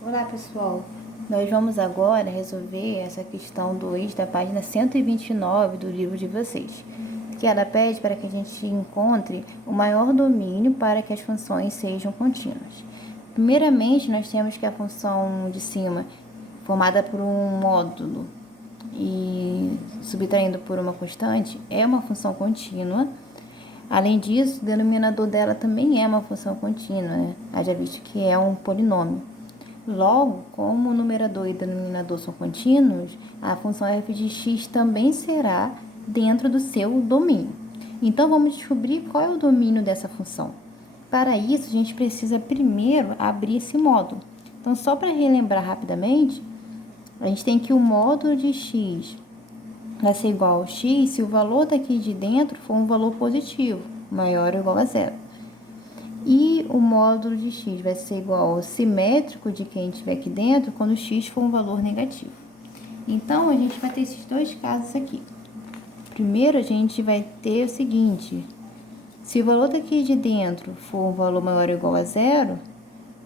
Olá pessoal, nós vamos agora resolver essa questão 2 da página 129 do livro de vocês, que ela pede para que a gente encontre o maior domínio para que as funções sejam contínuas. Primeiramente, nós temos que a função de cima, formada por um módulo e subtraindo por uma constante, é uma função contínua. Além disso, o denominador dela também é uma função contínua, né? Haja visto que é um polinômio. Logo, como o numerador e o denominador são contínuos, a função f de x também será dentro do seu domínio. Então, vamos descobrir qual é o domínio dessa função. Para isso, a gente precisa primeiro abrir esse módulo. Então, só para relembrar rapidamente, a gente tem que o módulo de x vai ser igual a x se o valor daqui de dentro for um valor positivo, maior ou igual a zero. E o módulo de x vai ser igual ao simétrico de quem estiver aqui dentro quando x for um valor negativo. Então, a gente vai ter esses dois casos aqui. Primeiro, a gente vai ter o seguinte: se o valor daqui de dentro for um valor maior ou igual a zero,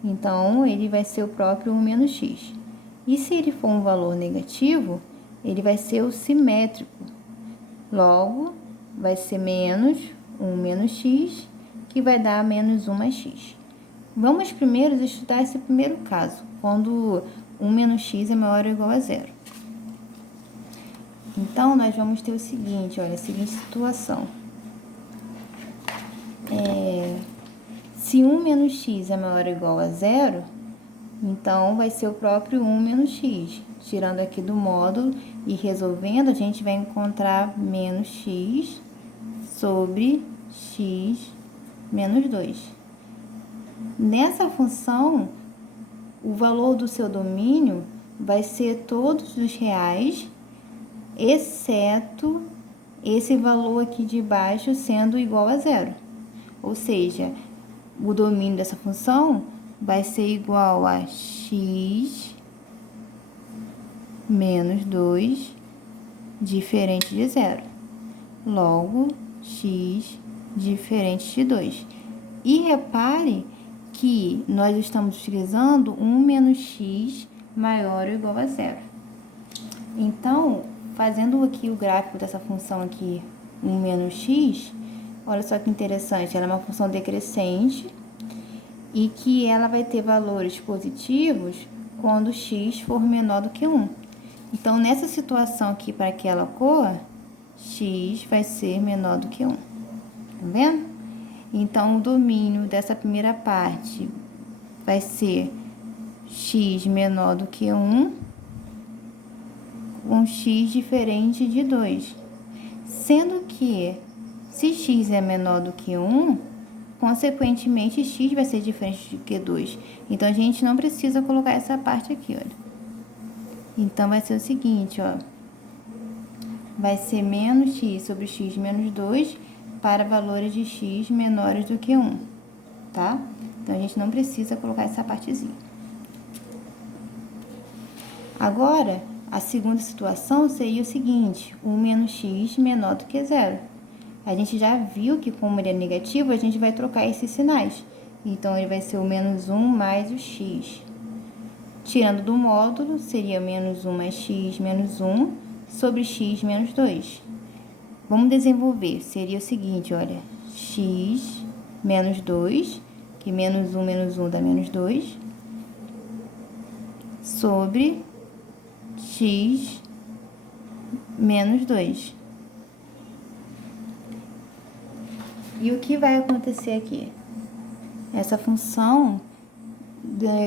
então ele vai ser o próprio 1 menos x. E se ele for um valor negativo, ele vai ser o simétrico. Logo, vai ser menos 1 menos x, que vai dar menos 1 mais x. Vamos primeiro estudar esse primeiro caso, quando 1 menos x é maior ou igual a zero. Então, nós vamos ter o seguinte, olha, a seguinte situação. Se 1 menos x é maior ou igual a zero, então vai ser o próprio 1 menos x. Tirando aqui do módulo e resolvendo, a gente vai encontrar menos x sobre x menos 2. Nessa função, o valor do seu domínio vai ser todos os reais, exceto esse valor aqui de baixo sendo igual a zero. Ou seja, o domínio dessa função vai ser igual a x menos 2 diferente de zero. Logo, x diferente de 2. E repare que nós estamos utilizando 1 menos x maior ou igual a zero. Então, fazendo aqui o gráfico dessa função aqui, 1 menos x, olha só que interessante, ela é uma função decrescente e que ela vai ter valores positivos quando x for menor do que 1. Então, nessa situação aqui, para aquela cor, x vai ser menor do que 1. Tá vendo? Então, o domínio dessa primeira parte vai ser x menor do que 1, com x diferente de 2. Sendo que, se x é menor do que 1, consequentemente, x vai ser diferente do que 2. Então, a gente não precisa colocar essa parte aqui, olha. Então, vai ser o seguinte, ó. Vai ser menos x sobre x menos 2 para valores de x menores do que 1, tá? Então, a gente não precisa colocar essa partezinha. Agora, a segunda situação seria o seguinte: 1 menos x menor do que 0. A gente já viu que, como ele é negativo, a gente vai trocar esses sinais. Então, ele vai ser o menos 1 mais o x. Tirando do módulo, seria menos 1 mais x menos 1 sobre x menos 2. Vamos desenvolver. Seria o seguinte, olha, x menos 2, que menos 1 dá menos 2, sobre x menos 2. E o que vai acontecer aqui? Essa função,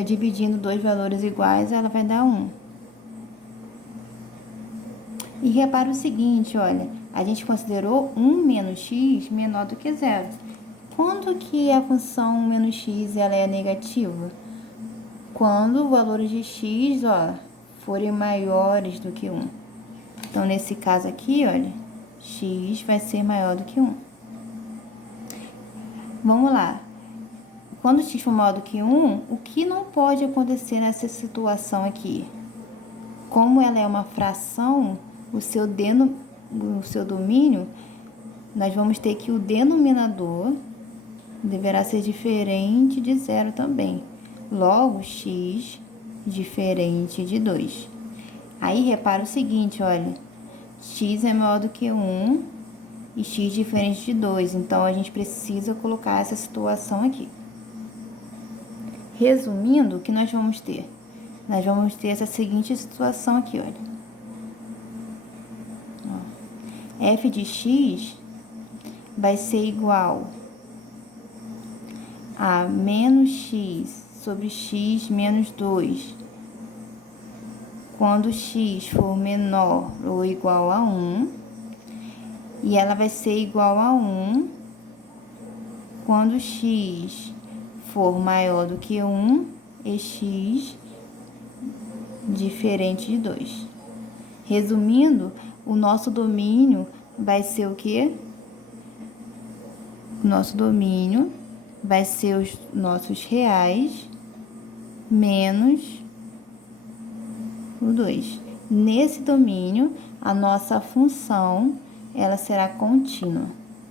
dividindo dois valores iguais, ela vai dar 1. E repara o seguinte, olha, a gente considerou 1 menos x menor do que 0. Quando que a função menos x ela é negativa? Quando valores de x, ó, forem maiores do que 1. Então, nesse caso aqui, olha, x vai ser maior do que 1. Vamos lá. Quando x for maior do que 1, o que não pode acontecer nessa situação aqui? Como ela é uma fração, o seu domínio, nós vamos ter que o denominador deverá ser diferente de 0 também. Logo, x diferente de 2. Aí, repara o seguinte, olha, x é maior do que 1 e x diferente de 2. Então, a gente precisa colocar essa situação aqui. Resumindo, o que nós vamos ter? Nós vamos ter essa seguinte situação aqui, olha. Ó, f de x vai ser igual a menos x sobre x menos 2, quando x for menor ou igual a 1, e ela vai ser igual a 1 quando x for maior do que 1 e x diferente de 2. Resumindo, o nosso domínio vai ser o quê? O nosso domínio vai ser os nossos reais menos o 2. Nesse domínio, a nossa função, ela será contínua.